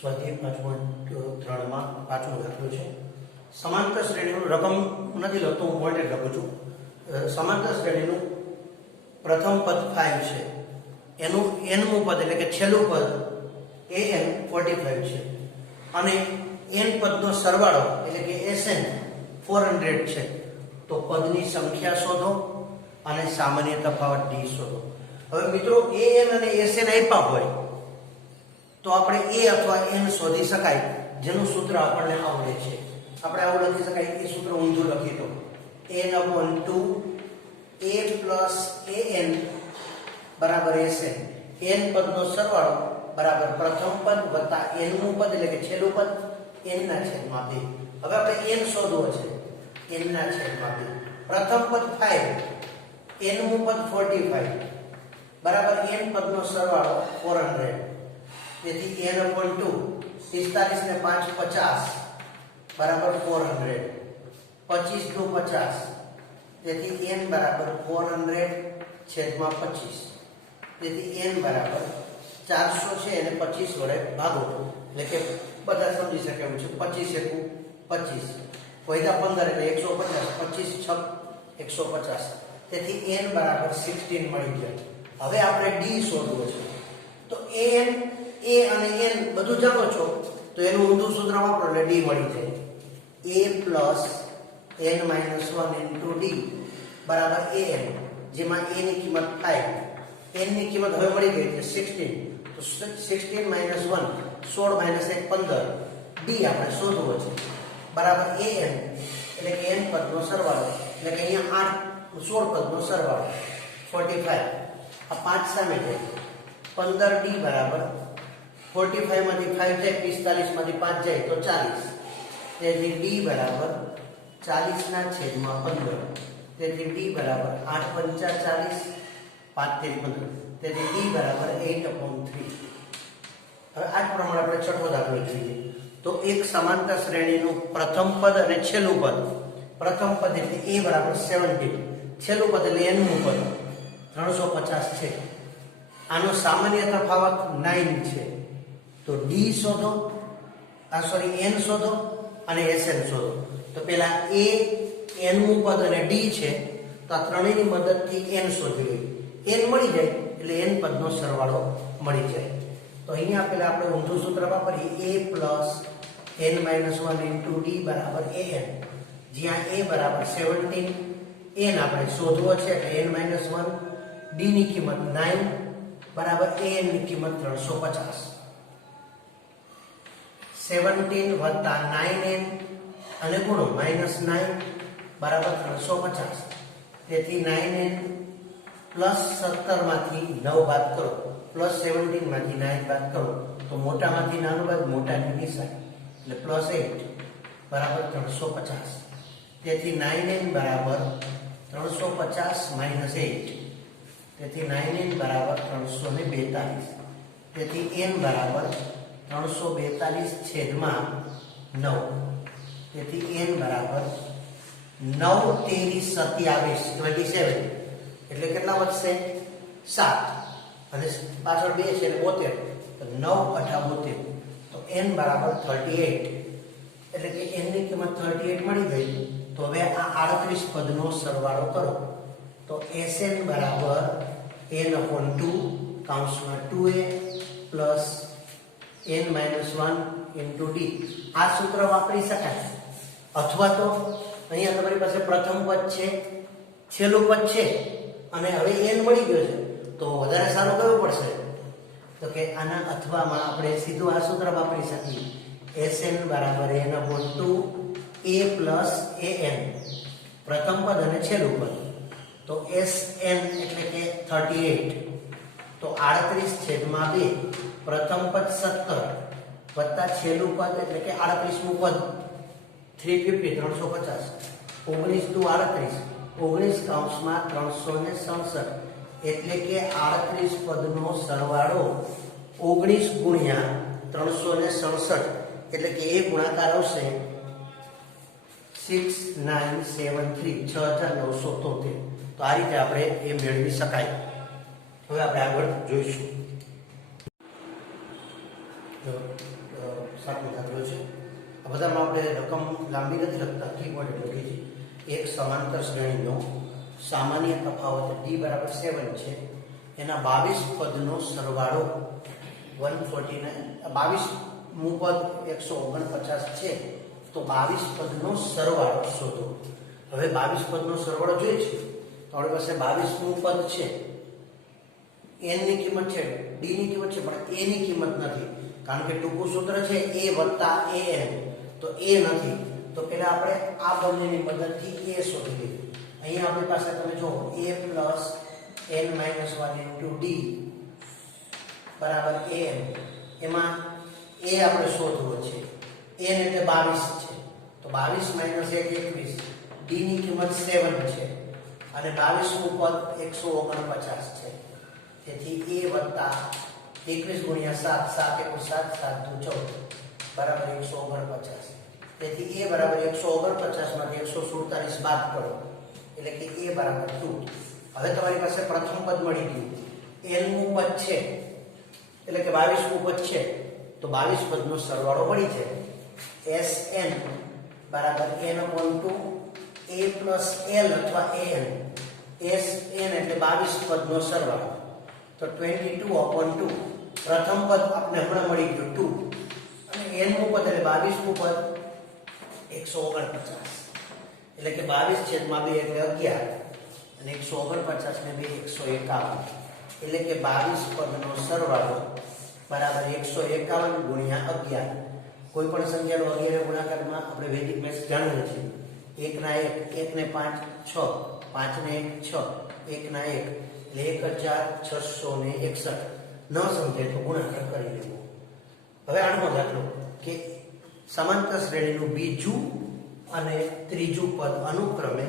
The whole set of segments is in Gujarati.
સ્વાધ્યાય 5.3 માં પાંચમો દાખલો છે. સમાંતર શ્રેણીનું રકમ નથી લખતો, હું વોલ્ટેજ લખું છું. સમાંતર શ્રેણીનું પ્રથમ પદ 5 છે, એનું nમું પદ એટલે કે છેલ્લું પદ an 45 છે અને n પદનો સરવાળો એટલે કે sn 400 છે. તો પદની સંખ્યા શોધો અને સામાન્ય તફાવત d શોધો. હવે મિત્રો an અને sn આપ્યા હોય તો આપણે a અથવા n શોધી શકાય, જેનું સૂત્ર આપણને આવડે છે. આપણે આવું લખી શકાય, એ સૂત્ર ઊંધું લખી દો, n/2 a plus an બરાબર sn. n પદનો સરવાળો બરાબર પ્રથમ પદ વત્તા n નું પદ એટલે કે છેલ્લું પદ n ના છેદમાં 2. હવે આપણે n શોધવો છે, n ના છેદમાં 2. પ્રથમ પદ 5, n નું પદ 45 બરાબર n પદનો સરવાળો 400. તેથી n/2 45 ને 5 50 બરાબર 400. 25 નું 50, તેથી n બરાબર 400 છેદમાં 25. તેથી n બરાબર 400 છે અને 25 વડે ભાગો એટલે કે બધા સમજી શકે એમ છે. 25 એકુ 25 વૈધા 15 એટલે 150. 25 6 150. તેથી n બરાબર 16 મળી ગયા. હવે આપણે d શોધવો છે. તો an a અને n બધું જાણો છો, તો એનું ઊંધું સૂત્ર વાપરો એટલે d મળી જાય. a plus n-1 into d બરાબર an, જેમાં a ની કિંમત 5, n ની કિંમત હવે મળી ગઈ છે 16. તો 16 - 1 16 - 1 15, d આપણે શોધવો છે બરાબર an એટલે કે n પદનો સરવાળો એટલે કે અહીંયા 16 પદનો સરવાળો 45. આ 5 સામે જાય 15d બરાબર 45 માંથી 5 જાય 45 માંથી 5 જાય તો 40. તેથી d બરાબર 40 ના છેદમાં 15. તેથી d બરાબર 8 પંચા 40, 5 તેરી 15. તેથી d બરાબર 8/3. હવે આ જ પ્રમાણે આપણે છઠ્ઠો દાખલો જોઈએ. તો એક સમાંતર શ્રેણીનું પ્રથમ પદ અને છેલ્લું પદ. પ્રથમ પદ એટલે a બરાબર 17, છેલ્લું પદ એટલે n નું પદ 350 છે. આનો સામાન્ય તફાવત 9 છે. તો d શોધો, n શોધો અને sn શોધો. તો પહેલા a n નું પદ અને d છે, તો આ ત્રણેયની મદદથી n શોધી લઈએ. n મળી જાય એટલે n પદનો સરવાળો મળી જાય. તો અહીંયા પહેલા આપણે ઊંધું સૂત્ર વાપરીએ, a plus n-1 into d બરાબર an, જ્યાં a બરાબર 17, n આપણે શોધવો છે એટલે n-1, d ની કિંમત 9 બરાબર an ની કિંમત 350. 17 વત્તા 9n અને ગુણો -9 બરાબર 350. તેથી 9n પ્લસ 17 માંથી 9 બાદ કરો, પ્લસ 17 માંથી 9 બાદ કરો તો મોટામાંથી નાનું બાદ મોટાની નિશાની એટલે +8 બરાબર 350. તેથી 9n બરાબર 350 - 8. તેથી 9n બરાબર 342. તેથી n બરાબર 342 છેદમાં 9. તેથી n બરાબર 9 તેરી 27, 27 એટલે કેટલા વધશે 7 અને પાછળ 2 છે એટલે 72. તો 9 × 72 તો n બરાબર 38 એટલે કે n ની કિંમત 38 મળી ગઈ. તો હવે આ 38 પદનો સરવાળો કરો. તો sn બરાબર n/2 કૌંસમાં 2a plus n-1 into d. આ સૂત્ર વાપરી શકાય. અથવા તો અહીંયા તમારી પાસે પ્રથમ પદ છે, છેલ્લું પદ છે અને હવે n મળી ગયો છે, તો વધારે સારું કયું પડશે? તો કે આના અથવામાં આપણે સીધું આ સૂત્ર વાપરી શકીએ. sn બરાબર n/2 a plus an, પ્રથમ પદ અને છેલ્લું પદ. તો sn એટલે કે 38. તો 38 છેદમાં 2, પ્રથમ પદ 17 વત્તા છેલ્લું પદ એટલે કે 38મું પદ 350 350. 19 × 38 19 કૌંસમાં 367 એટલે કે 38 પદનો સરવાળો 19 ગુણ્યા 367 એટલે કે એ ગુણાકાર આવશે 6973, 6973. તો આ રીતે આપણે એ મેળવી શકાય. હવે આપણે આગળ જોઈશું. સાતમો દાખલો છે. આ બધામાં આપણે રકમ લાંબી નથી લખતા, કીબોર્ડ લખી છે. એક સમાંતર શ્રેણીનો સામાન્ય તફાવત d બરાબર 7 છે. એના 22 પદનો સરવાળો 149, 22મું પદ 149 છે. તો 22 પદનો સરવાળો શોધો. હવે 22 પદનો સરવાળો જોઈએ છે તો આપણી પાસે 22મું પદ છે. n ની કિંમત છે, d ની કિંમત છે, પણ a ની કિંમત નથી. કારણ કે ટૂંકું સૂત્ર છે a વત્તા an, તો a નથી. તો પહેલા આપણે આ બંનેની મદદથી a શોધીએ. અહીંયા આપણી પાસે તમે જો a plus n-1 into d બરાબર an. એમાં a આપણે શોધવો છે. n એટલે 22 છે. તો 22 માઇનસ 1 21. d ની કિંમત 7 છે અને 22મું પદ 149 છે. તેથી a વત્તા 21 ગુણ્યા 7, 7 × 7 = 7 × 14 બરાબર 149. તેથી a બરાબર 149 માંથી 147 બાદ કરો એટલે કે a બરાબર 2. હવે તમારી પાસે પ્રથમ પદ મળી ગયું. n મું પદ છે એટલે કે 22મું પદ છે, તો 22 પદનો સરવાળો મળી જાય. Sn બરાબર n/2 a પ્લસ l અથવા an. Sn એટલે 22 પદનો સરવાળો, તો 22/2. પ્રથમ પદ આપણે હમણાં મળી ગયું 2 અને n મું પદ એટલે 22મું પદ 149 એટલે કે 22/2 એટલે 11 અને 149 ને 2 151 એટલે કે 22 પદનો સરવાળો બરાબર 151 ગુણ્યા 11. કોઈ પણ સંખ્યાનો 11 ગુણાકારમાં આપણે વૈદિક મેથ્સ જાણીએ છીએ. 1 ના 1, 1 ને 5 6, 5 ને 1 6, 1 ના 1 એટલે 1661. ન સમજે તો ગુણાકાર કરી લેવો. હવે આનો દાખલો કે સમાંતર શ્રેણીનું બીજું અને ત્રીજું પદ અનુક્રમે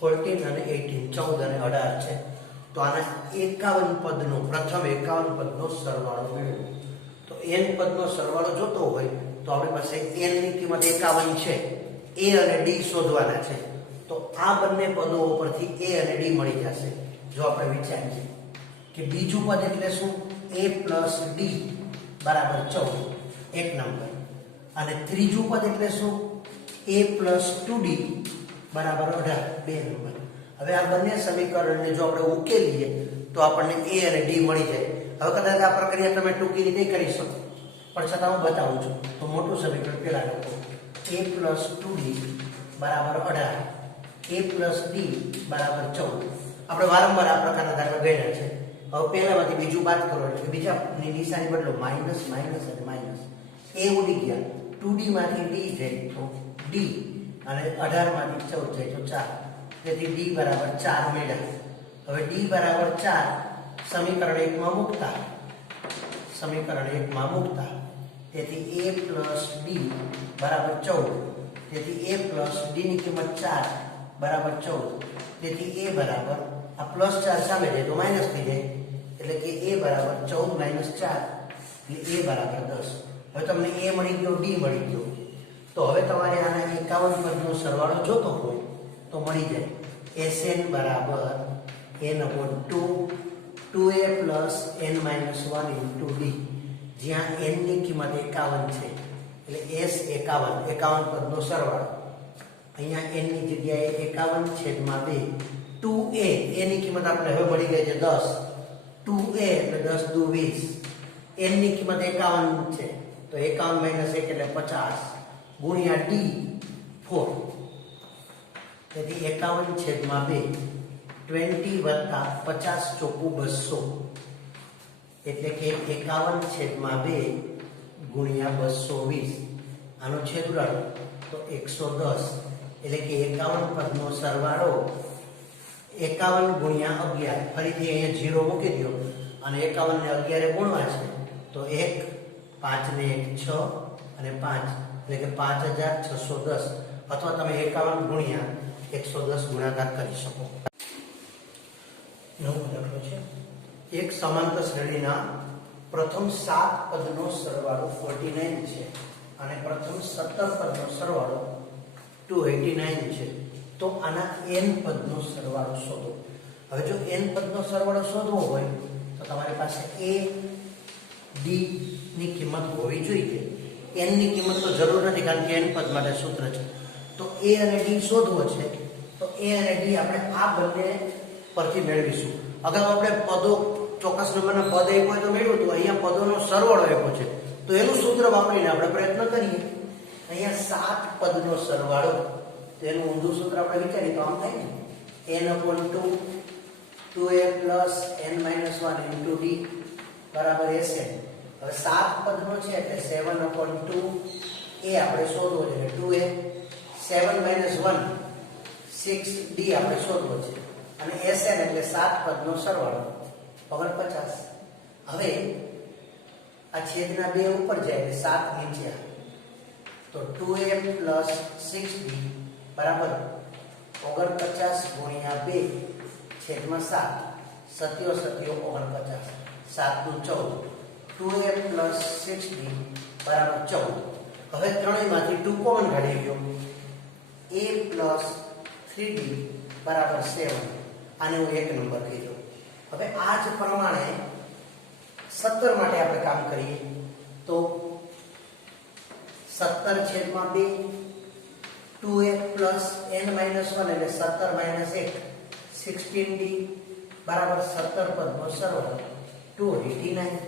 14 અને 18, 14 અને 18 છે. તો આના 51 પદનો પ્રથમ 51 પદનો સરવાળો મેળવો. તો n પદનો સરવાળો જોતો હોય તો આપણી પાસે n ની કિંમત 51 છે. a અને d શોધવાના છે. તો આ બંને પદો ઉપરથી a અને d મળી જશે. જો આપણે વિચારીએ કે બીજું પદ એટલે શું, a પ્લસ d બરાબર 14, એક નંબર. અને ત્રીજું પદ એટલે શું, a પ્લસ 2d બરાબર 18, બે નંબર. હવે આ બંને સમીકરણને જો આપણે ઉકેલીએ તો આપણને a અને d મળી જાય. હવે કદાચ આ પ્રક્રિયા તમે ટૂંકી રીતે કરી શકો, પણ છતાં હું બતાવું છું. તો મોટું સમીકરણ પેલા લખો, a પ્લસ 2d બરાબર 18, a પ્લસ d બરાબર 14. આપણે વારંવાર આ પ્રકારના દાખલા ગણ્યા છે. હવે પહેલામાંથી બીજું બાદ કરો એટલે બીજાની નિશાની બદલો, માઇનસ માઇનસ અને માઇનસ. a ઉડી ગયા, 2d માંથી d જાય તો d અને 18 માંથી 14 જાય તો 4. તેથી d બરાબર 4 મળ્યા. હવે d બરાબર 4 સમીકરણ 1 માં મૂકતા, સમીકરણ 1 માં મૂકતા. તેથી a પ્લસ d બરાબર 14. તેથી a પ્લસ d ની કિંમત 4 બરાબર 14. તેથી a બરાબર આ પ્લસ 4 સામે જાય તો માઇનસ થઈ જાય એટલે કે a બરાબર 14 માઇનસ 4 એટલે a બરાબર 10. હવે તમને a મળી ગયો, d મળી ગયો. તો હવે તમારે આના 51 પદનો સરવાળો જોતો હોય તો મળી જાય. Sn બરાબર n/2 2a plus n-1 into d, જ્યાં n ની કિંમત 51 છે એટલે s 51 પદનો સરવાળો. અહીંયા n ની જગ્યાએ 51/2 2a, a ની કિંમત આપણે હવે મળી ગઈ છે 10. 2a એટલે 10 દુ 20. n ની કિંમત 51 છે તો 51 માઇનસ 1 એટલે 50 ગુણ્યા d 4. તેથી 51/2 20 વત્તા 50 ચોખ્ખું 200 એટલે કે 51/2 ગુણ્યા 220. આનો છેદ ઉડાડો તો 110 એટલે કે 51 પદનો સરવાળો 51 ગુણ્યા 11. ફરીથી અહીંયા 0 મૂકી દો અને 51 ને 11 ગુણવા છે તો 1, 5 ને 1 6 અને 5 એટલે કે 5610. અથવા તમે 51 ગુણ્યા 110 ગુણાકાર કરી શકો. નવો દાખલો છે. એક સમાંતર શ્રેણીના પ્રથમ 7 પદનો સરવાળો 49 છે અને પ્રથમ 17 પદનો સરવાળો 289 છે. તો આના n પદનો સરવાળો શોધો. હવે જો n પદનો સરવાળો શોધવો હોય તો તમારી પાસે a ડી ની કિંમત હોવી જોઈએ. n ની કિંમત તો જરૂર નથી કારણ કે n પદ માટે સૂત્ર છે. તો a અને d શોધવો છે. તો a અને d આપણે આ બંને પરથી મેળવીશું. અગાઉ આપણે પદો ચોક્કસ નંબરના પદ આપ્યો હોય તો મેળવ્યું તો અહીંયા પદોનો સરવાળો આપ્યો છે. તો એનું સૂત્ર વાપરીને આપણે પ્રયત્ન કરીએ. અહીંયા 7 પદનો સરવાળો, તો એનું ઊંધું સૂત્ર આપણે વિચારીએ તો આમ થાય ને, n/2 2a plus n minus 1 into d બરાબર Sn. હવે 7 પદનો છે એટલે 7/2 a આપણે શોધવો છે. 2a 7 minus 1 6d આપણે શોધવો છે. અને Sn એટલે 7 પદનો સરવાળો 49. હવે આ છેદના 2 ઉપર જાય એટલે 7 નીચે આવે. તો 2a plus 6d બરાબર 49 ગુણ્યા 2 છેદમાં 7. 7 49. 7 દુ 14. 2a plus 6d બરાબર 14. હવે ત્રણેયમાંથી 2 કોમન કાઢી લો. a plus 3d બરાબર 7. આને હું 1 નંબર કહી દઉં. હવે આ જ પ્રમાણે 17 માટે આપણે કામ કરીએ તો 17 છેદમાં 2 2a plus n minus 1 એટલે 17 minus 1 16d બરાબર 17 પદનો સરવાળો 289.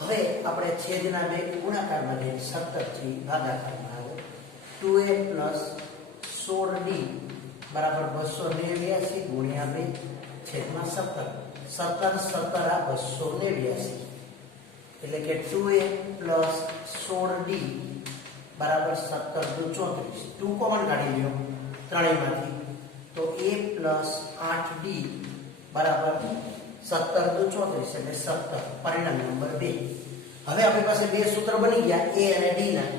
હવે આપણે છેદના 2 ગુણાકારમાં લઈએ 17 થી ભાગાકારમાં આવે 2a plus 16d બરાબર 289 ગુણ્યા 2 છેદમાં 17. 17 17 આ 289 એટલે કે 2a plus 16d બરાબર 17 દુ 34. 2 કોમન કાઢી લ્યો ત્રણેયમાંથી તો a plus 8d બરાબર 17 દુ 34 એટલે 17. પરિણામ નંબર 2. હવે આપણી પાસે બે સૂત્ર બની ગયા a અને d ના.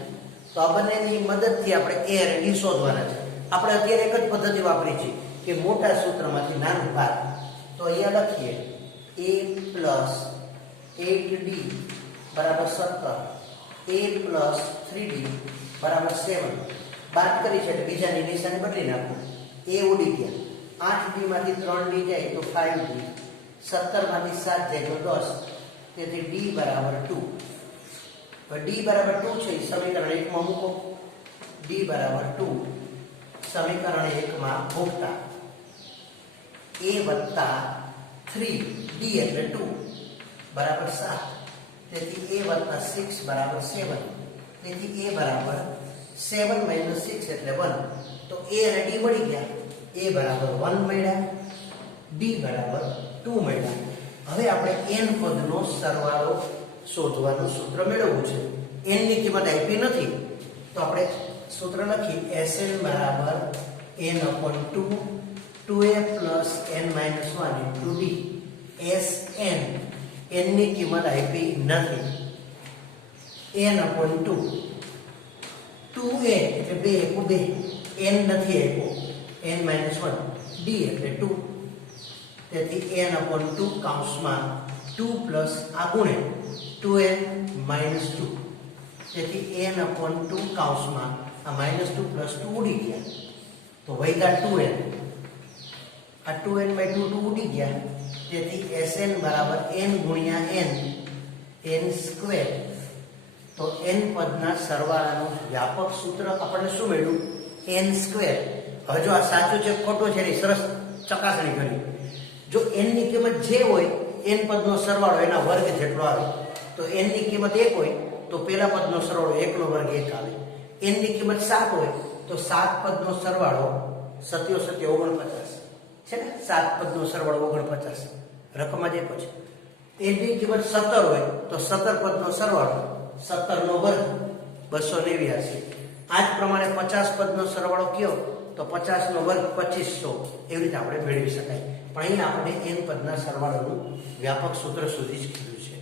તો આ બંનેની મદદથી આપણે a અને d શોધવાના છે. આપણે અત્યારે એક જ પદ્ધતિ વાપરી છે કે મોટા સૂત્રમાંથી નાનું બાદ. તો અહીંયા લખીએ a plus 8d બરાબર 17 a plus 3d બરાબર 7. બાદ કરી છે એટલે બીજાની નિશાની બદલી નાખો. a ઉડી ગયા. 8d માંથી 3d જાય તો 5d. 17 માંથી 7 જાય તો 10. તેથી d બરાબર 2. તો d બરાબર 2 છે સમીકરણ 1 માં મૂકો. d બરાબર 2 સમીકરણ 1 માં મૂકતા a વત્તા 3d એટલે 2 બરાબર 7. તેથી a વત્તા 6 બરાબર 7. તેથી a બરાબર 7 minus 6 એટલે 1. તો a અને d મળી ગયા. a બરાબર 1 મળ્યા, d બરાબર 2 મળ્યા. હવે આપણે n પદનો સરવાળો શોધવાનું સૂત્ર મેળવવું છે. n ની કિંમત આપી નથી તો આપણે સૂત્ર લખી Sn બરાબર n/2 2a plus n minus 1 into d. Sn n ની કિંમત આપી નથી. n/2 2a એટલે 2 2 n નથી આપ્યો n minus 1 d એટલે 2. તેથી n/2 કૌંસમાં 2 plus આ ગુણે 2n minus 2. તેથી n/2 કૌંસમાં આ -2 plus 2 ઉડી ગયા તો વૈગા 2n. આ 2n/2 ઉડી ગયા. તેથી Sn બરાબર n ગુણ્યા n સ્ક્વેર. તો n પદના સરવાળાનું વ્યાપક સૂત્ર આપણને શું મળ્યું? n square. હવે જો આ સાચું છે ખોટું છે એની સરસ ચકાસણી કરી. જો n ની કિંમત જે હોય n પદનો સરવાળો એના વર્ગ જેટલો આવે. તો n ની કિંમત 1 હોય તો પેલા પદનો સરવાળો 1 નો વર્ગ 1 આવે. n ની કિંમત 7 હોય તો 7 પદનો સરવાળો 7 7 49 છે ને. 7 પદનો સરવાળો 49 રકમ જ આપ્યો છે. n ની કિંમત 17 હોય તો 17 પદનો સરવાળો 17 નો વર્ગ 289. આ જ પ્રમાણે 50 પદનો સરવાળો કયો તો 50 નો વર્ગ 2500. એવી રીતે આપણે મેળવી શકાય. પણ અહીંયા આપણે n પદના સરવાળોનું વ્યાપક સૂત્ર સુધી જ કીધું છે.